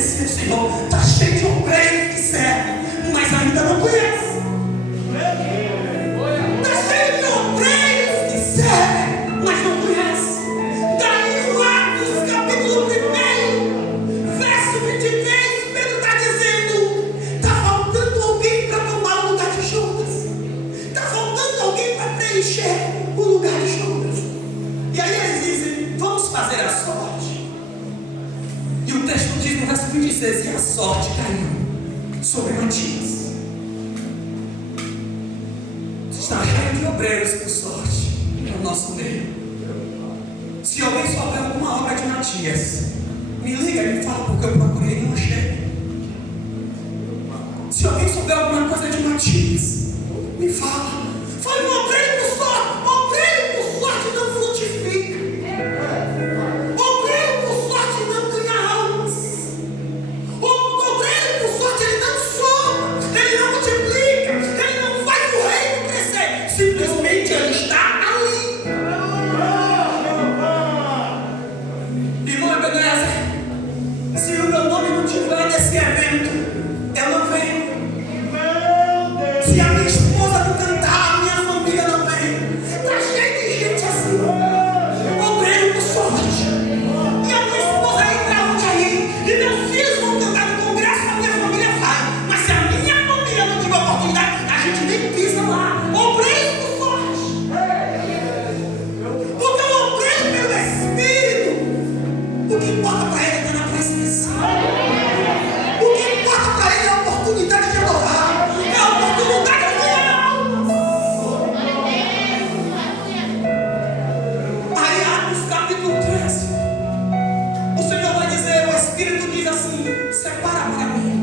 conhecer o Senhor. Está cheio de obreiros que servem, mas ainda não conhece. Está cheio de obreiros que servem, mas não conhece. Daí o Atos capítulo 1, verso 23, Pedro está dizendo: está faltando alguém para tomar o lugar de Judas. Está faltando alguém para preencher o lugar de Judas. E aí eles dizem: vamos fazer a sorte. E o texto diz no verso 26: e a sorte caiu sobre Matias. Está cheio de obreiros por sorte no nosso meio. Se alguém souber alguma obra de Matias, me liga e me fala, porque eu procurei e não achei. Se alguém souber alguma coisa de Matias, me fala. Fale um obreiro por sorte. Obreiro por sorte não frutifica. Obreiro por sorte não ganha almas. Obreiro por sorte ele não soma, ele não multiplica, ele não faz o reino crescer. Simplesmente ele está ali. Irmão Ebenezer, se o meu nome não tiver nesse evento, eu não venho. Se a minha esposa não cantar, a minha família não vem. Está cheio de gente assim, obreiro por sorte. E a minha esposa entra onde aí, e meus filhos vão cantar no congresso, a minha família vai. Mas se a minha família não tiver oportunidade, a gente nem pisa lá. Obreiro por sorte. Porque o obreiro pelo Espírito, o que importa para ele é estar na presença. O que importa para ele é a oportunidade de adorar, é a oportunidade de ganhar almas. Aí Atos capítulo 13, o Senhor vai dizer, o Espírito diz assim: separa para mim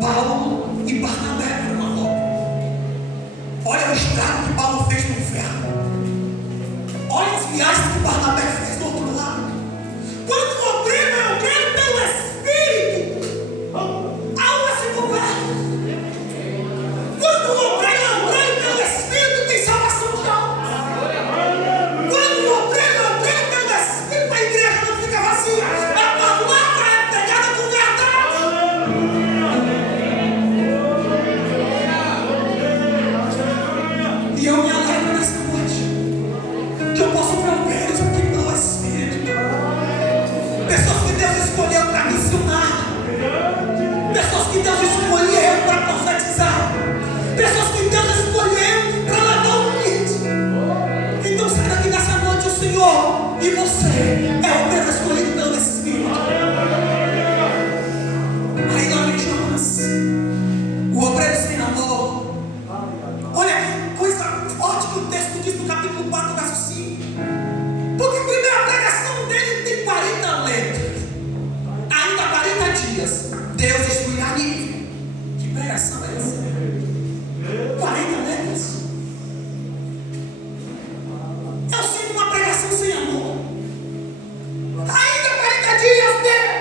Paulo e Barnabé para uma obra. Olha o estrago que Paulo fez no inferno. Olha as viagens que Barnabé fez do outro lado. Quando o obreiro é obreiro pelo Espírito, alma se converte. Quando o obreiro é obreiro pelo Espírito, tem salvação de alma. Quando o obreiro é obreiro pelo Espírito, a igreja não fica vazia. A palavra é pregada com verdade. E eu me alegro nessa noite que eu posso ver obreiros aqui pelo Espírito. Pessoas que Deus escolheu para missionar. Pessoas que Deus escolheu para profetizar. Pessoas que Deus escolheu para levar o lead. Então sai daqui nessa noite o Senhor e você é o obreiro escolhido pelo Espírito. Aí lá vem Jonas, o obreiro sem amor. Olha que coisa forte que o texto diz no capítulo 4, verso 5. Porque a primeira pregação dele tem 40 letras. Ainda 40 dias, Deus destruirá Nínive. Que pregação é essa? 40 letras. Eu sinto uma pregação sem amor. Ainda 40 dias, Deus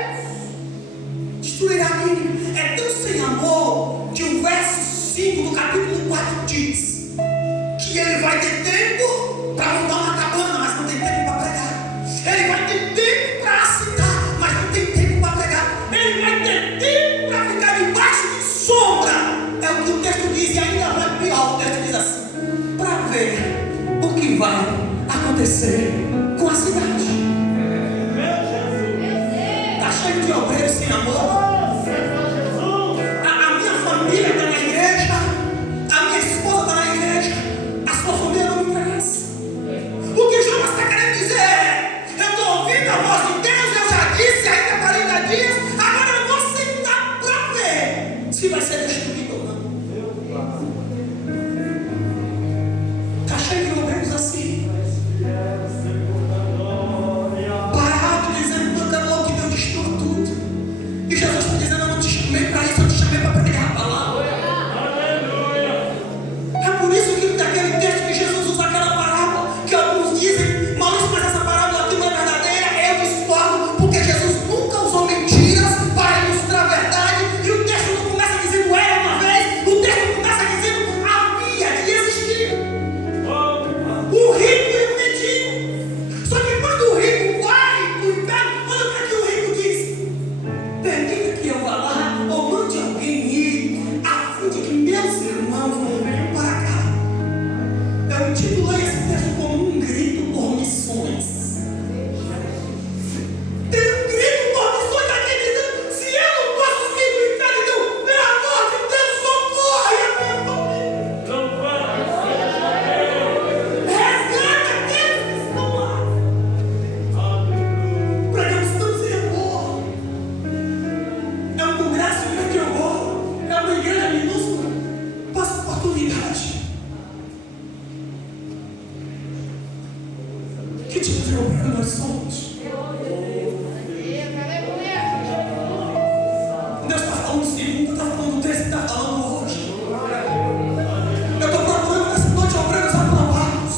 destruirá Nínive. É tão sem amor que o verso 5 do capítulo 4 diz que ele vai ter tempo para montar uma cabana, mas não tem tempo para pregar. Ele vai ter tempo para aceitar, mas não tem tempo para pregar. Ele vai ter tempo para ficar debaixo de sombra. É o que o texto diz, e ainda vai pior. O texto diz assim: para ver o que vai acontecer com a cidade. Está cheio de obreiros sem amor. A minha família está na igreja, a minha esposa está na igreja, a sua família não me interessa. falando hoje. Eu estou procurando nessa noite obreiros aprovados,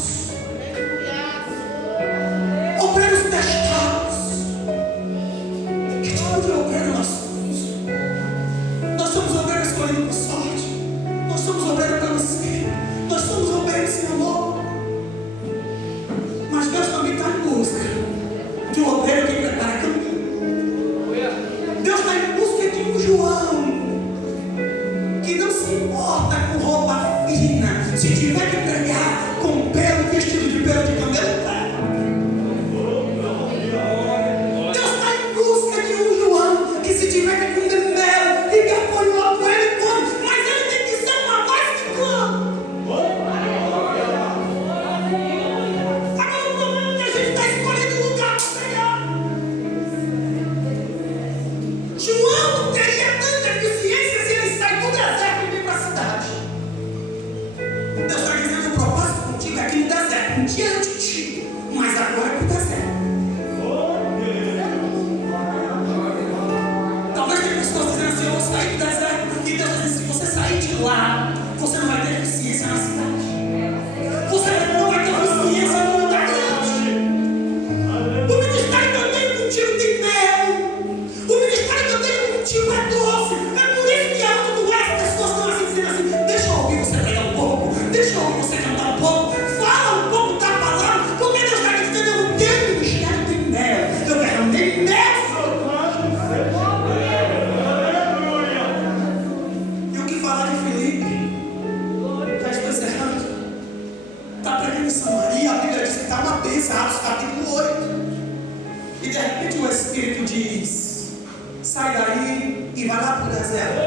obreiros testados. Que tipo de obreiro nós somos? Nós somos obreiros escolhidos por sorte. Nós somos obreiros pelo Espírito. Nós somos obreiros sem amor. Mas Deus também está em busca de um obreiro que prepara caminho. Deus está em busca de um João que não se importa com roupa fina. Se tiver que pregar com pelo, vestido de pelo de camelo, Deus está em busca de um João que se tiver que comer mel e gafanhoto, ele come. Mas ele tem que ser uma voz que clama. Agora o problema é que a gente está escolhendo lugar para pregar. João não teria tanta eficiência se ele sai do deserto e vem para a cidade. Deus está dizendo: o propósito contigo é aqui no deserto. Um dia eu te tiro, mas agora é para o deserto. Talvez tenha pessoas dizendo assim: eu vou sair do deserto. E Deus está dizendo: se você sair de lá, você não vai ter eficiência na cidade. Você não vai ter eficiência no lugar grande. O ministério que eu tenho contigo tem mel. O ministério que eu tenho contigo é doce. É por isso que aonde tu és, as pessoas estão assim dizendo assim: deixa eu ouvir você pregar um pouco, deixa eu ouvir você cantar um pouco, fala um pouco da palavra, porque Deus está dizendo: eu tenho ministério de mel, eu derramei mel. E o que falar de Filipe? Já estou encerrando. Está pregando em Samaria, a Bíblia diz que está uma bênção, Atos capítulo 8. E de repente o Espírito diz: sai daí e vai lá para o deserto.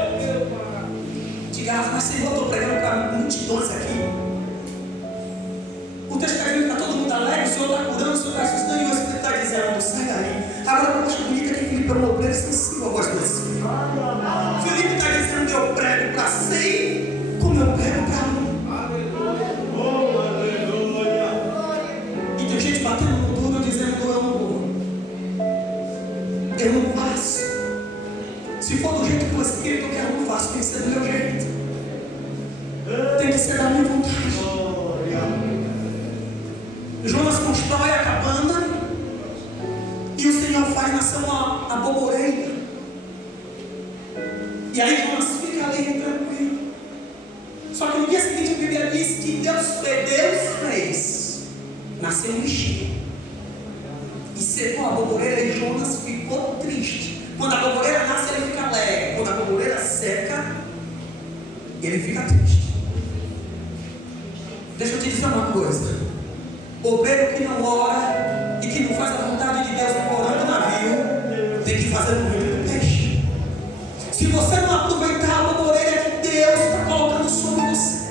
Diga: mas Senhor, eu estou pregando para multidões aqui. O texto está dizendo que está todo mundo alegre, o Senhor está curando, o Senhor está assustando, e o Espírito está dizendo: sai daí. Agora eu acho bonito que Filipe é um obreiro sensível à voz do Espírito. Filipe está dizendo: eu prego para 100 como eu prego para 1. E tem gente batendo no duro dizendo: eu não vou. Eu não faço. Se for do jeito que o Espírito quer, eu não faço. Tem que ser do meu jeito. Tem que ser da minha vontade. Jonas constrói a cabana e o Senhor faz nascer a boboreira. E aí Jonas fica ali tranquilo. Só que no dia seguinte a Bíblia diz que Deus fez nascer um bichinho. E secou a boboreira e Jonas ficou triste. Quando a boboreira nasce, ele fica alegre. Quando a boboreira seca, ele fica triste. Deixa eu te dizer uma coisa: obreiro que não ora e que não faz a vontade de Deus no porão do navio, tem que fazer o movimento do peixe. Se você não aproveitar a boboreira que Deus está colocando sobre você,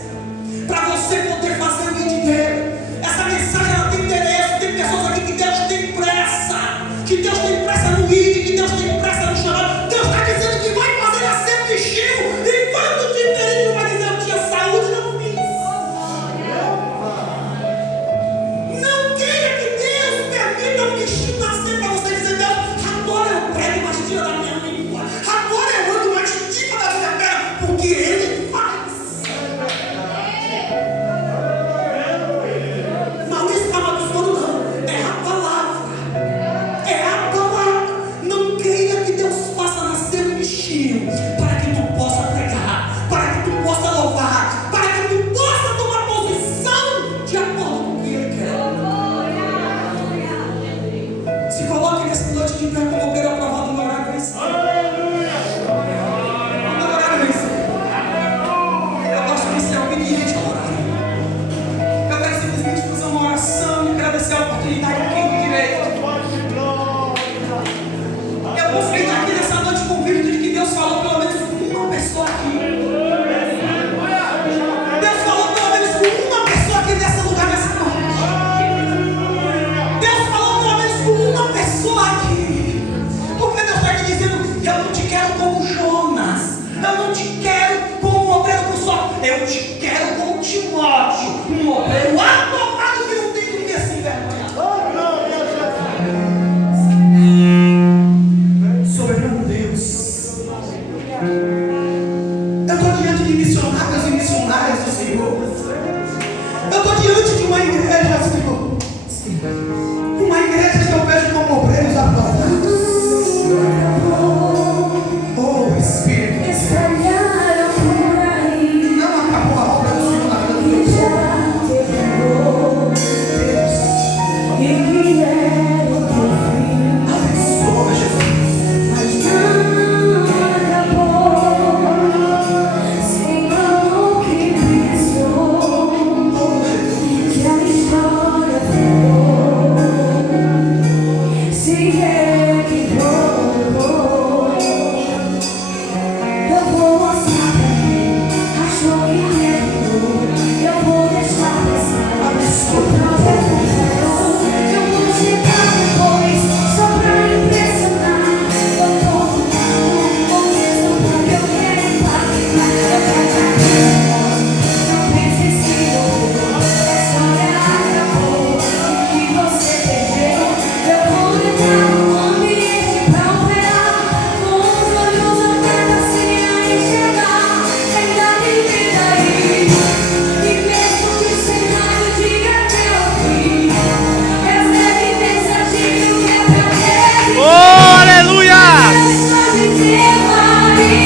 para você poder fazer o id dele, essa mensagem ela tem interesse. Tem pessoas aqui que Deus tem pressa, que Deus tem pressa no id, que Deus tem pressa no chamado. Deus está dizendo que vai fazer nascer um bichinho, e quando te pedir, vai dizer: eu tinha saúde e não fiz. Não queira que Deus permita um bichinho nascer para você dizer: Deus, agora eu prego, mas tira da minha língua, agora eu ando, mas tira da minha perna, porque Ele faz. Maurício estava dizendo: não, é a palavra. É a palavra. Não creia que Deus faça nascer um bichinho para que tu possa pregar, para que tu possa louvar, para que tu possa tomar posição de acordo com o que Ele quer. Se coloque nessa noite de pé como obreiro aprovado no horário vencido. No horário vencido. Eu gosto de ser obediente ao horário. Eu quero simplesmente fazer uma oração e agradecer a oportunidade aqui do direito. Eu busquei aqui nessa noite convicto de que Deus falou pelo menos com uma pessoa aqui. Deus falou pelo menos com uma pessoa aqui nesse lugar nessa noite. Deus falou pelo menos com uma pessoa aqui. Porque Deus está te dizendo: eu não te quero como Jonas, eu não te quero como um obreiro com sorte, eu te quero como Timóteo, um obreiro aprovado que não tem do que se envergonhar. Soberano Deus, eu estou diante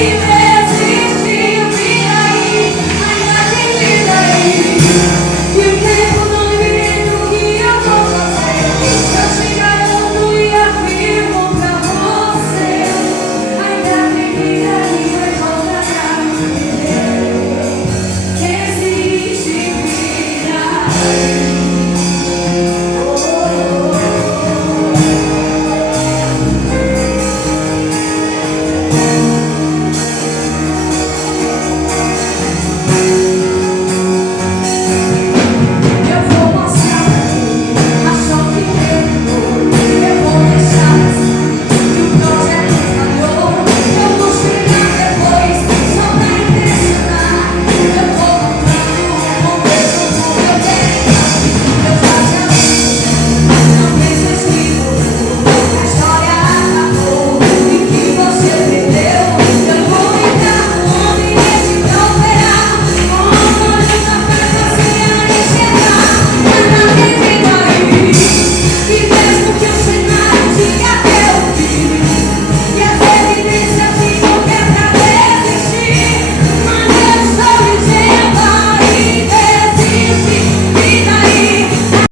Ele